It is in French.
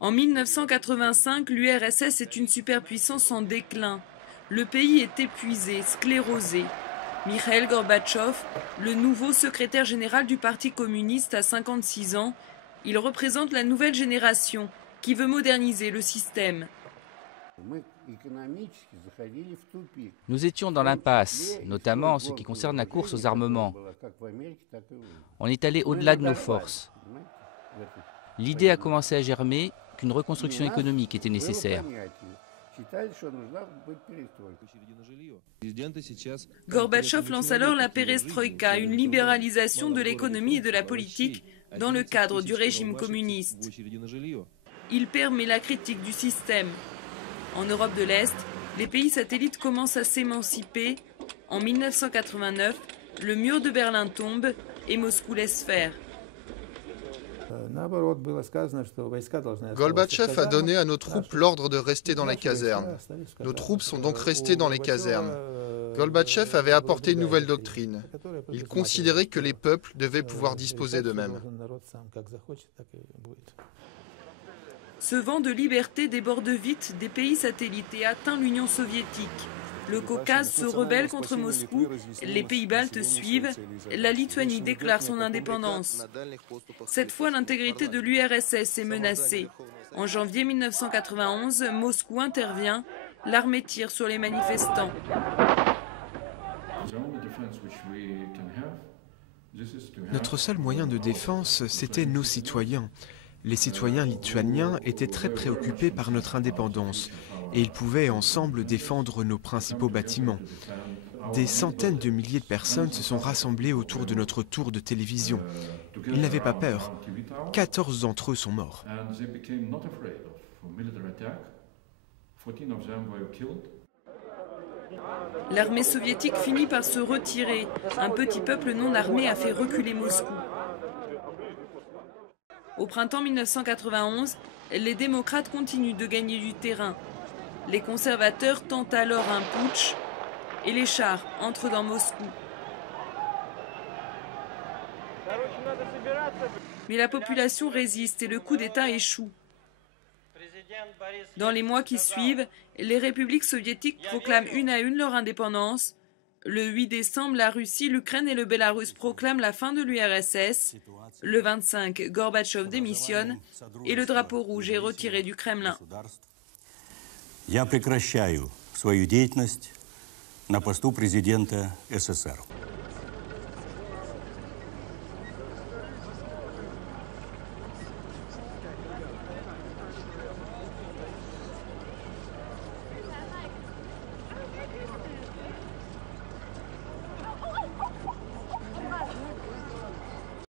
En 1985, l'URSS est une superpuissance en déclin. Le pays est épuisé, sclérosé. Mikhail Gorbatchev, le nouveau secrétaire général du Parti communiste à 56 ans, il représente la nouvelle génération qui veut moderniser le système. Nous étions dans l'impasse, notamment en ce qui concerne la course aux armements. On est allé au-delà de nos forces. L'idée a commencé à germer qu'une reconstruction économique était nécessaire. Gorbatchev lance alors la perestroïka, une libéralisation de l'économie et de la politique dans le cadre du régime communiste. Il permet la critique du système. En Europe de l'Est, les pays satellites commencent à s'émanciper. En 1989, le mur de Berlin tombe et Moscou laisse faire. Gorbatchev a donné à nos troupes l'ordre de rester dans les casernes. Nos troupes sont donc restées dans les casernes. Gorbatchev avait apporté une nouvelle doctrine. Il considérait que les peuples devaient pouvoir disposer d'eux-mêmes. Ce vent de liberté déborde vite des pays satellites et atteint l'Union soviétique. Le Caucase se rebelle contre Moscou, les pays baltes suivent, la Lituanie déclare son indépendance. Cette fois, l'intégrité de l'URSS est menacée. En janvier 1991, Moscou intervient, l'armée tire sur les manifestants. Notre seul moyen de défense, c'était nos citoyens. Les citoyens lituaniens étaient très préoccupés par notre indépendance et ils pouvaient ensemble défendre nos principaux bâtiments. Des centaines de milliers de personnes se sont rassemblées autour de notre tour de télévision. Ils n'avaient pas peur. 14 d'entre eux sont morts. L'armée soviétique finit par se retirer. Un petit peuple non armé a fait reculer Moscou. Au printemps 1991, les démocrates continuent de gagner du terrain. Les conservateurs tentent alors un putsch et les chars entrent dans Moscou. Mais la population résiste et le coup d'État échoue. Dans les mois qui suivent, les républiques soviétiques proclament une à une leur indépendance. Le 8 décembre, la Russie, l'Ukraine et le Bélarus proclament la fin de l'URSS. Le 25, Gorbatchev démissionne et le drapeau rouge est retiré du Kremlin. Я прекращаю свою деятельность на посту президента СССР.